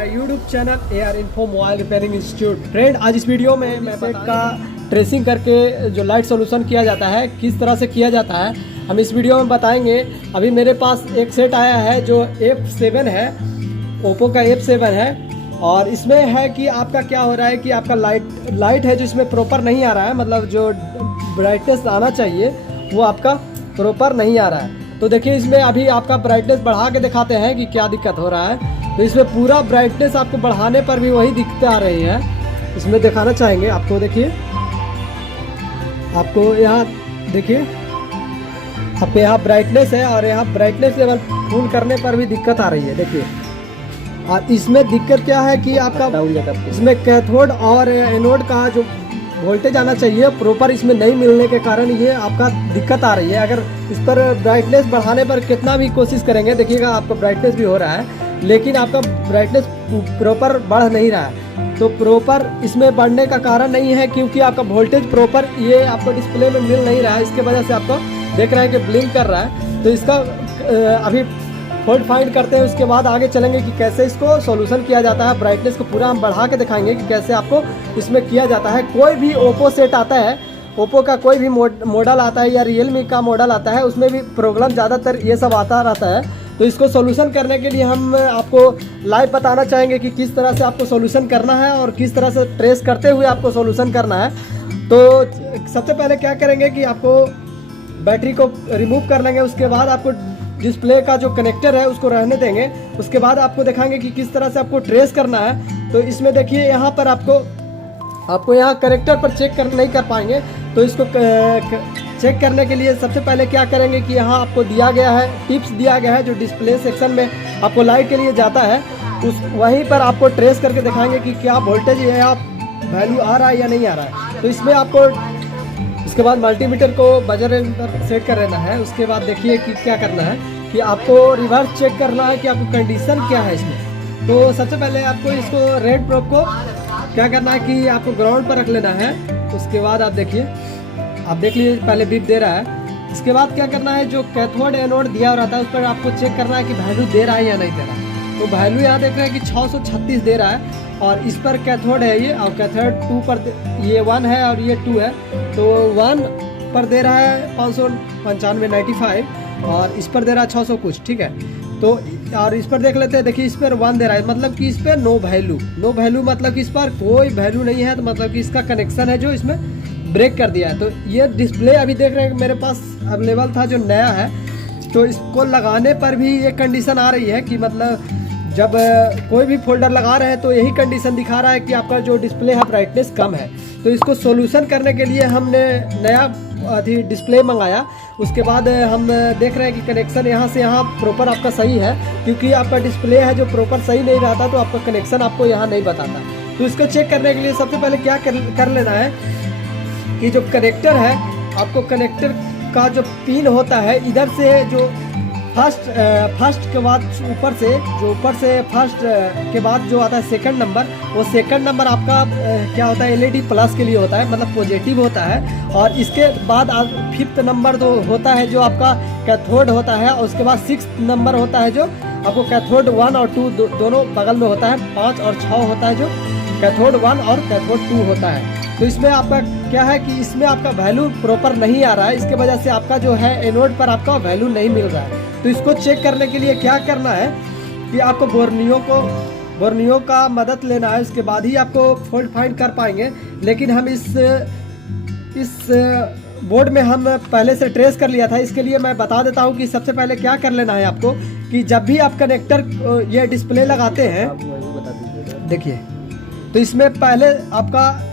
मेरा YouTube channel AR Info mobile repairing institute. Friend, आज इस वीडियो में मैं सेट का ट्रेसिंग करके जो लाइट सोल्यूशन किया जाता है किस तरह से किया जाता है हम इस वीडियो में बताएंगे। अभी मेरे पास एक सेट आया है जो F7 है, ओप्पो का F7 है, और इसमें है कि आपका क्या हो रहा है कि आपका लाइट है जो इसमें प्रॉपर नहीं आ रहा है, मतलब जो ब्राइटनेस आना चाहिए वो आपका प्रॉपर नहीं आ रहा है। तो देखिए इसमें अभी आपका ब्राइटनेस बढ़ा के दिखाते हैं कि क्या दिक्कत हो रहा है। तो इसमें पूरा ब्राइटनेस आपको बढ़ाने पर भी वही दिक्कतें आ रही हैं। इसमें दिखाना चाहेंगे आपको, देखिए आपको यहाँ देखिए आपको यहाँ ब्राइटनेस है और यहाँ ब्राइटनेस लेवल फुल करने पर भी दिक्कत आ रही है। देखिए और इसमें दिक्कत क्या है कि आपका इसमें कैथोड और एनोड का जो वोल्टेज आना चाहिए प्रॉपर इसमें नहीं मिलने के कारण ये आपका दिक्कत आ रही है। अगर इस पर ब्राइटनेस बढ़ाने पर कितना भी कोशिश करेंगे, देखिएगा आपका ब्राइटनेस भी हो रहा है लेकिन आपका ब्राइटनेस प्रॉपर बढ़ नहीं रहा है। तो प्रॉपर इसमें बढ़ने का कारण नहीं है क्योंकि आपका वोल्टेज प्रॉपर ये आपको डिस्प्ले में मिल नहीं रहा है। इसके वजह से आपको देख रहे हैं कि ब्लिंक कर रहा है। तो इसका अभी फॉल्ट फाइंड करते हैं, उसके बाद आगे चलेंगे कि कैसे इसको सॉल्यूशन किया जाता है। ब्राइटनेस को पूरा हम बढ़ा के दिखाएंगे कि कैसे आपको इसमें किया जाता है। कोई भी ओप्पो सेट आता है, ओप्पो का कोई भी मॉडल आता है या रियलमी का मॉडल आता है, उसमें भी प्रॉब्लम ज़्यादातर ये सब आता रहता है। तो इसको सॉल्यूशन करने के लिए हम आपको लाइव बताना चाहेंगे कि किस तरह से आपको सॉल्यूशन करना है और किस तरह से ट्रेस करते हुए आपको सॉल्यूशन करना है। तो सबसे पहले क्या करेंगे कि आपको बैटरी को रिमूव कर लेंगे, उसके बाद आपको डिस्प्ले का जो कनेक्टर है उसको रहने देंगे। उसके बाद आपको दिखाएंगे कि किस तरह से आपको ट्रेस करना है। तो इसमें देखिए यहाँ पर आपको यहाँ कनेक्टर पर चेक नहीं कर पाएंगे। तो इसको चेक करने के लिए सबसे पहले क्या करेंगे कि यहाँ आपको दिया गया है, टिप्स दिया गया है जो डिस्प्ले सेक्शन में आपको लाइट के लिए जाता है, उस वहीं पर आपको ट्रेस करके दिखाएंगे कि क्या वोल्टेज है, आप वैल्यू आ रहा है या नहीं आ रहा है। तो इसमें आपको इसके बाद मल्टीमीटर को बजर पर सेट कर लेना है। उसके बाद देखिए कि क्या करना है कि आपको रिवर्स चेक करना है कि आपको कंडीशन क्या है इसमें। तो सबसे पहले आपको इसको रेड प्रोब को क्या करना है कि आपको ग्राउंड पर रख लेना है। उसके बाद आप देख लीजिए पहले बीप दे रहा है। इसके बाद क्या करना है, जो कैथोड एनोड दिया रहता है उस पर आपको चेक करना है कि वैल्यू दे रहा है या नहीं दे रहा है। तो वैल्यू यहाँ देख रहे हैं कि 636 दे रहा है और इस पर कैथोड है ये, और कैथोड 2 पर ये 1 है और ये 2 है। तो 1 पर दे रहा है 595 और इस पर दे रहा है 600 कुछ, ठीक है। तो और इस पर देख लेते हैं, देखिए इस पर 1 दे रहा है, मतलब कि इस पर नो वैल्यू मतलब कि इस पर कोई वैल्यू नहीं है। तो मतलब कि इसका कनेक्शन है जो इसमें ब्रेक कर दिया है। तो ये डिस्प्ले अभी देख रहे हैं मेरे पास अवेलेबल था जो नया है। तो इसको लगाने पर भी ये कंडीशन आ रही है कि मतलब जब कोई भी फोल्डर लगा रहे हैं तो यही कंडीशन दिखा रहा है कि आपका जो डिस्प्ले है ब्राइटनेस कम है। तो इसको सॉल्यूशन करने के लिए हमने नया डिस्प्ले मंगाया। उसके बाद हम देख रहे हैं कि कनेक्शन यहाँ से यहाँ प्रॉपर आपका सही है, क्योंकि आपका डिस्प्ले है जो प्रॉपर सही नहीं रहता तो आपका कनेक्शन आपको यहाँ नहीं बताता। तो इसको चेक करने के लिए सबसे पहले क्या कर लेना है कि जो कनेक्टर है, आपको कनेक्टर का जो पिन होता है इधर से जो फर्स्ट के बाद ऊपर से फर्स्ट के बाद जो आता है सेकंड नंबर, वो सेकंड नंबर आपका क्या होता है LED प्लस के लिए होता है, मतलब पॉजिटिव होता है। और इसके बाद 5th नंबर जो होता है जो आपका कैथोड होता है, और उसके बाद 6th नंबर होता है जो आपको कैथोड 1 और 2 दोनों बगल में होता है। 5 और 6 होता है जो कैथोड 1 और कैथोड 2 होता है। तो इसमें आपका क्या है कि इसमें आपका वैल्यू प्रॉपर नहीं आ रहा है, इसके वजह से आपका जो है एनोड पर आपका वैल्यू नहीं मिल रहा है। तो इसको चेक करने के लिए क्या करना है कि आपको बोर्नियो का मदद लेना है, उसके बाद ही आपको फॉल्ट फाइंड कर पाएंगे। लेकिन हम इस बोर्ड में हम पहले से ट्रेस कर लिया था। इसके लिए मैं बता देता हूँ कि सबसे पहले क्या कर लेना है आपको कि जब भी आप कनेक्टर ये डिस्प्ले लगाते हैं, देखिए तो इसमें पहले आपका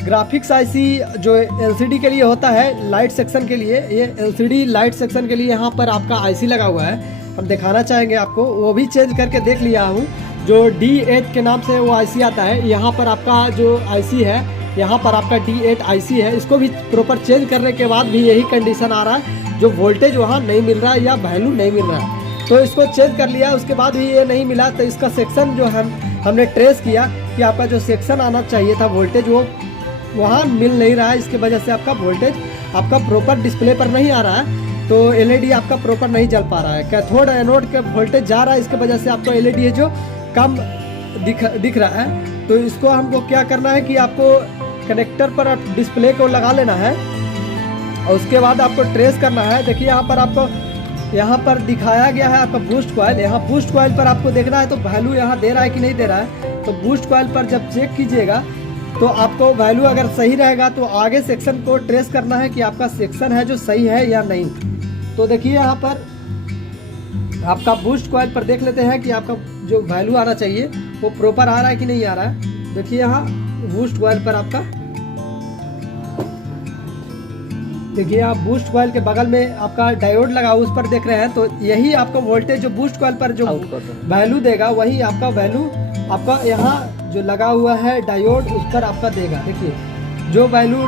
ग्राफिक्स आईसी जो एलसीडी के लिए होता है, लाइट सेक्शन के लिए, ये एलसीडी लाइट सेक्शन के लिए यहाँ पर आपका आईसी लगा हुआ है। हम दिखाना चाहेंगे आपको, वो भी चेंज करके देख लिया हूँ। जो D8 के नाम से वो आईसी आता है, यहाँ पर आपका जो आईसी है, यहाँ पर आपका D8 आईसी है। इसको भी प्रॉपर चेंज करने के बाद भी यही कंडीशन आ रहा है, जो वोल्टेज वहाँ नहीं मिल रहा है या वैल्यू नहीं मिल रहा है। तो इसको चेंज कर लिया, उसके बाद भी ये नहीं मिला। तो इसका सेक्शन जो हमने ट्रेस किया कि आपका जो सेक्शन आना चाहिए था वोल्टेज, वो वहाँ मिल नहीं रहा है। इसके वजह से आपका वोल्टेज आपका प्रॉपर डिस्प्ले पर नहीं आ रहा है। तो LED आपका प्रॉपर नहीं जल पा रहा है। कैथोड एनोड का वोल्टेज जा रहा है, इसके वजह से आपका LED है जो कम दिख रहा है। तो इसको हमको क्या करना है कि आपको कनेक्टर पर डिस्प्ले को लगा लेना है और उसके बाद आपको ट्रेस करना है। देखिए यहाँ पर आपको यहाँ पर दिखाया गया है आपका बूस्ट कॉइल। यहाँ बूस्ट कॉइल पर आपको देखना है तो वैल्यू यहाँ दे रहा है कि नहीं दे रहा है। तो बूस्ट कॉइल पर जब चेक कीजिएगा तो आपको वैल्यू अगर सही रहेगा तो आगे सेक्शन को ट्रेस करना है कि आपका सेक्शन है जो सही है या नहीं। तो देखिए यहाँ पर आपका बूस्ट कॉइल पर देख लेते हैं कि आपका जो वैल्यू आना चाहिए वो प्रॉपर आ रहा है कि नहीं आ रहा है। देखिए यहाँ बूस्ट कॉइल पर आपका देखिए आप बूस्ट कॉइल के बगल में आपका डायोड लगा उस पर देख रहे हैं। तो यही आपका वोल्टेज जो बूस्ट कॉइल पर जो वैल्यू देगा वही आपका वैल्यू आपका यहाँ जो लगा हुआ है डायोड उस पर आपका देगा। देखिए जो वैल्यू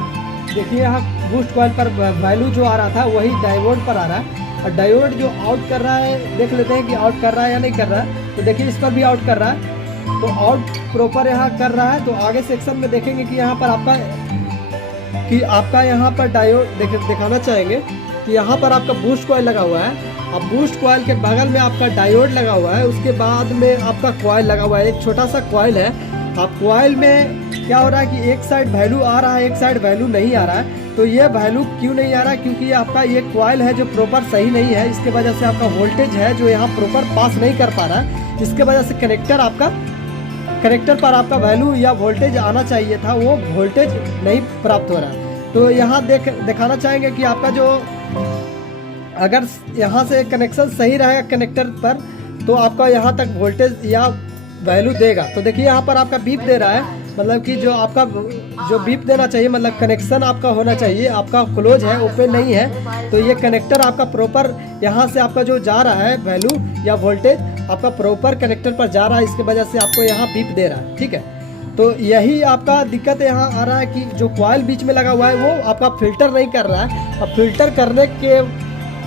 देखिए यहाँ बूस्ट कॉइल पर वैल्यू जो आ रहा था वही डायोड पर आ रहा है। और डायोड जो आउट कर रहा है देख लेते हैं कि आउट कर रहा है या नहीं कर रहा है। तो देखिए इस पर भी आउट कर रहा है। तो आउट प्रॉपर यहाँ कर रहा है। तो आगे सेक्शन में देखेंगे कि यहाँ पर आपका यहाँ पर डायोड दिखाना चाहेंगे कि यहाँ पर आपका बूस्ट कॉइल लगा हुआ है। अब बूस्ट कॉइल के बगल में आपका डायोड लगा हुआ है। उसके बाद में आपका कॉइल लगा हुआ है, एक छोटा सा कॉइल है। अब कॉइल में क्या हो रहा है कि एक साइड वैल्यू आ रहा है, एक साइड वैल्यू नहीं आ रहा है। तो ये वैल्यू क्यों नहीं आ रहा है? क्योंकि ये आपका ये कॉइल है जो प्रॉपर सही नहीं है। इसके वजह से आपका वोल्टेज है जो यहाँ प्रॉपर पास नहीं कर पा रहा है। इसके वजह से कनेक्टर पर आपका वैल्यू या वोल्टेज आना चाहिए था, वो वोल्टेज नहीं प्राप्त हो रहा है। तो यहाँ दिखाना चाहेंगे कि आपका जो अगर यहाँ से कनेक्शन सही रहेगा कनेक्टर पर तो आपका यहाँ तक वोल्टेज या वैल्यू देगा। तो देखिए यहाँ पर आपका बीप दे रहा है, मतलब कि जो आपका जो बीप देना चाहिए मतलब कनेक्शन आपका होना चाहिए, आपका क्लोज है, ओपन नहीं है। तो ये कनेक्टर आपका प्रॉपर यहाँ से आपका जो जा रहा है वैल्यू या वोल्टेज आपका प्रॉपर कनेक्टर पर जा रहा है। इसके वजह से आपको यहाँ बीप दे रहा है। ठीक है, तो यही आपका दिक्कत यहाँ आ रहा है कि जो कॉइल बीच में लगा हुआ है वो आपका फिल्टर नहीं कर रहा है। अब फिल्टर करने के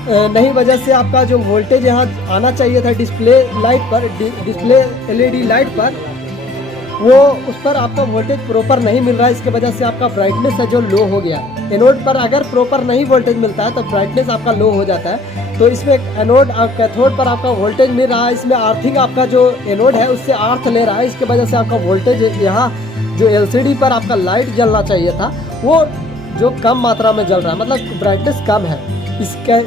नहीं वजह से आपका जो वोल्टेज यहाँ आना चाहिए था डिस्प्ले लाइट पर, डिस्प्ले एलईडी लाइट पर, वो उस पर आपका वोल्टेज प्रॉपर नहीं मिल रहा है। इसके वजह से आपका ब्राइटनेस है जो लो हो गया। एनोड पर अगर प्रॉपर नहीं वोल्टेज मिलता है तो ब्राइटनेस आपका लो हो जाता है। तो इसमें एनोड और कैथोड पर आपका वोल्टेज मिल रहा है। इसमें आर्थिंग आपका जो एनोड है उससे अर्थ ले रहा है। इसके वजह से आपका वोल्टेज यहाँ जो एलसीडी पर आपका लाइट जलना चाहिए था वो जो कम मात्रा में जल रहा है, मतलब ब्राइटनेस कम है। इसका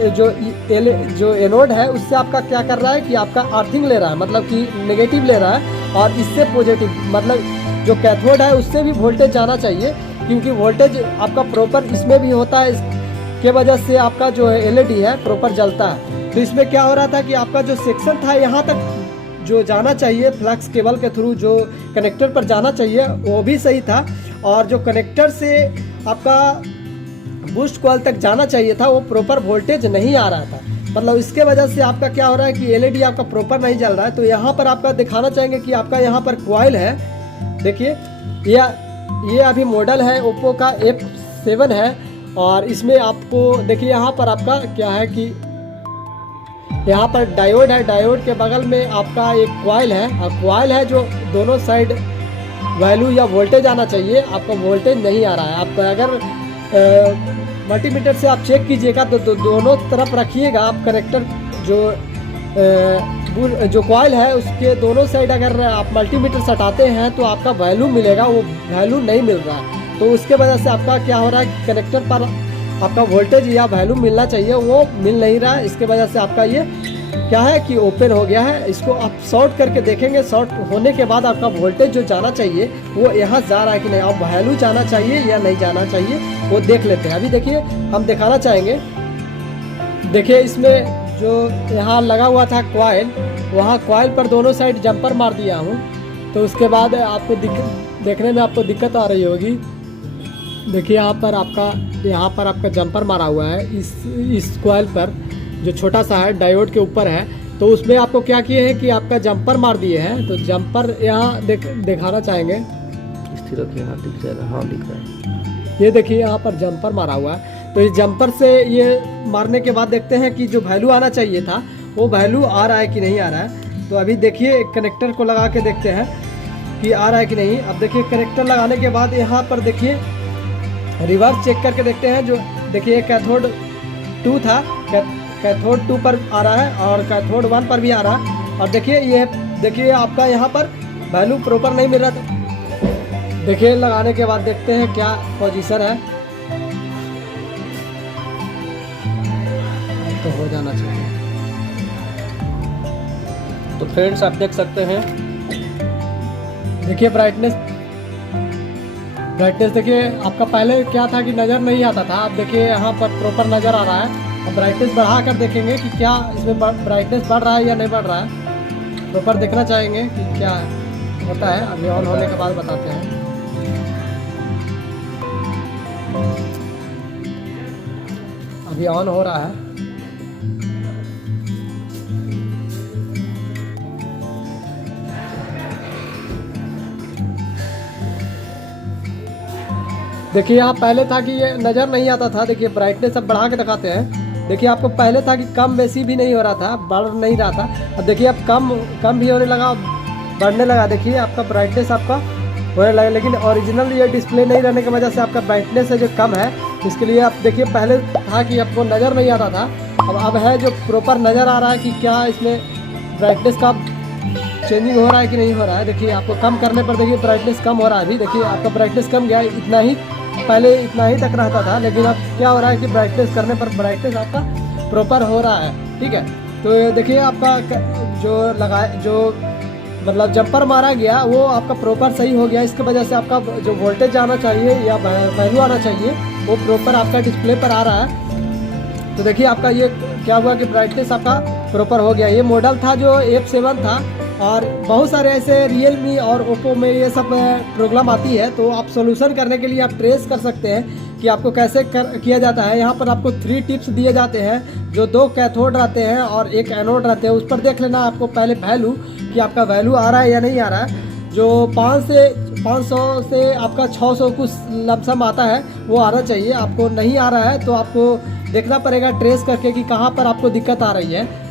जो एनोड है उससे आपका क्या कर रहा है कि आपका अर्थिंग ले रहा है, मतलब कि नेगेटिव ले रहा है। और इससे पॉजिटिव मतलब जो कैथोड है उससे भी वोल्टेज जाना चाहिए, क्योंकि वोल्टेज आपका प्रॉपर इसमें भी होता है। इसके वजह से आपका जो एलईडी है प्रॉपर जलता है। तो इसमें क्या हो रहा था कि आपका जो सेक्शन था यहाँ तक जो जाना चाहिए फ्लक्स केबल के थ्रू जो कनेक्टर पर जाना चाहिए वो भी सही था, और जो कनेक्टर से आपका बूस्ट कॉइल तक जाना चाहिए था वो प्रॉपर वोल्टेज नहीं आ रहा था। मतलब इसके वजह से आपका क्या हो रहा है कि एलईडी आपका प्रॉपर नहीं जल रहा है। तो यहाँ पर आपका दिखाना चाहेंगे कि आपका यहाँ पर कॉइल है। देखिए ये अभी मॉडल है ओप्पो का F7 है, और इसमें आपको देखिए यहाँ पर आपका क्या है कि यहाँ पर डायोड है। डायोड के बगल में आपका एक कॉइल है, और कॉइल है जो दोनों साइड वैल्यू या वोल्टेज आना चाहिए, आपका वोल्टेज नहीं आ रहा है। आप अगर मल्टीमीटर से आप चेक कीजिएगा तो दोनों तरफ रखिएगा आप कनेक्टर जो कॉइल है उसके दोनों साइड अगर आप मल्टीमीटर से हटाते हैं तो आपका वैल्यू मिलेगा, वो वैल्यू नहीं मिल रहा है। तो उसके वजह से आपका क्या हो रहा है कनेक्टर पर आपका वोल्टेज या वैल्यू मिलना चाहिए वो मिल नहीं रहा है। इसके वजह से आपका ये क्या है कि ओपन हो गया है। इसको आप शॉर्ट करके देखेंगे, शॉर्ट होने के बाद आपका वोल्टेज जो जाना चाहिए वो यहाँ जा रहा है कि नहीं, आप वैल्यू जाना चाहिए या नहीं जाना चाहिए वो देख लेते हैं। अभी देखिए हम दिखाना चाहेंगे। देखिए इसमें जो यहाँ लगा हुआ था कॉइल, वहाँ कॉइल पर दोनों साइड जंपर मार दिया हूँ। तो उसके बाद आपको देखने में आपको दिक्कत आ रही होगी। देखिए यहाँ पर आपका जंपर मारा हुआ है इस कॉइल पर जो छोटा सा है डायोड के ऊपर है। तो उसमें आपको क्या किए हैं कि आपका जंपर मार दिए हैं। तो जंपर यहाँ दिखाना चाहेंगे, स्थिर रखिए, हाँ दिख जाएगा, हाँ दिख रहा है। ये देखिए यहाँ पर जंपर मारा हुआ है। तो इस जंपर से ये मारने के बाद देखते हैं कि जो वैल्यू आना चाहिए था वो वैल्यू आ रहा है कि नहीं आ रहा है। तो अभी देखिए एक कनेक्टर को लगा के देखते हैं कि आ रहा है कि नहीं। अब देखिए कनेक्टर लगाने के बाद यहाँ पर देखिए रिवर्स चेक करके देखते हैं। जो देखिए कैथोड 2 था, कैथोड 2 पर आ रहा है और कैथोड 1 पर भी आ रहा है। और देखिए ये देखिए आपका यहाँ पर वैल्यू प्रॉपर नहीं मिल रहा था। देखिए लगाने के बाद देखते हैं क्या पोजीशन है। तो हो जाना चाहिए। तो फ्रेंड्स आप देख सकते हैं, देखिए ब्राइटनेस देखिए आपका पहले क्या था कि नज़र नहीं आता था, अब देखिए यहाँ पर प्रॉपर नज़र आ रहा है। अब ब्राइटनेस बढ़ा कर देखेंगे कि क्या इसमें ब्राइटनेस बढ़ रहा है या नहीं बढ़ रहा है। प्रॉपर देखना चाहेंगे कि क्या होता है। अभी ऑन होने के बाद बताते हैं। अभी ऑन हो रहा है। देखिए यहाँ पहले था कि ये नज़र नहीं आता था। देखिए ब्राइटनेस अब बढ़ा के दिखाते हैं। देखिए आपको पहले था कि कम बेसी भी नहीं हो रहा था, बढ़ नहीं रहा था। अब देखिए अब कम भी होने लगा, बढ़ने लगा। देखिए आपका ब्राइटनेस आपका होने लगा, लेकिन ओरिजिनल ये डिस्प्ले नहीं रहने की वजह से आपका ब्राइटनेस है जो कम है। इसके लिए आप देखिए पहले था कि आपको नज़र नहीं आता था, अब है जो प्रॉपर नज़र आ रहा है कि क्या इसमें ब्राइटनेस का चेंजिंग हो रहा है कि नहीं हो रहा है। देखिए आपको कम करने पर देखिए ब्राइटनेस कम हो रहा है। अभी देखिए आपका ब्राइटनेस कम गया, इतना ही पहले इतना ही तक रहता था, लेकिन अब क्या हो रहा है कि ब्राइटनेस करने पर ब्राइटनेस आपका प्रॉपर हो रहा है। ठीक है, तो देखिए आपका जो मतलब जंपर मारा गया वो आपका प्रॉपर सही हो गया। इसकी वजह से आपका जो वोल्टेज आना चाहिए या वैल्यू आना चाहिए वो प्रॉपर आपका डिस्प्ले पर आ रहा है। तो देखिए आपका ये क्या हुआ कि ब्राइटनेस आपका प्रॉपर हो गया। ये मॉडल था जो F7 था, और बहुत सारे ऐसे रियलमी और ओप्पो में ये सब प्रॉब्लम आती है। तो आप सोल्यूशन करने के लिए आप ट्रेस कर सकते हैं कि आपको कैसे किया जाता है। यहाँ पर आपको 3 टिप्स दिए जाते हैं, जो 2 कैथोड रहते हैं और 1 एनोड रहते हैं। उस पर देख लेना आपको पहले वैल्यू कि आपका वैल्यू आ रहा है या नहीं आ रहा है। जो 500 से आपका 600 कुछ लमसम आता है वो आना चाहिए। आपको नहीं आ रहा है तो आपको देखना पड़ेगा ट्रेस करके कि कहाँ पर आपको दिक्कत आ रही है।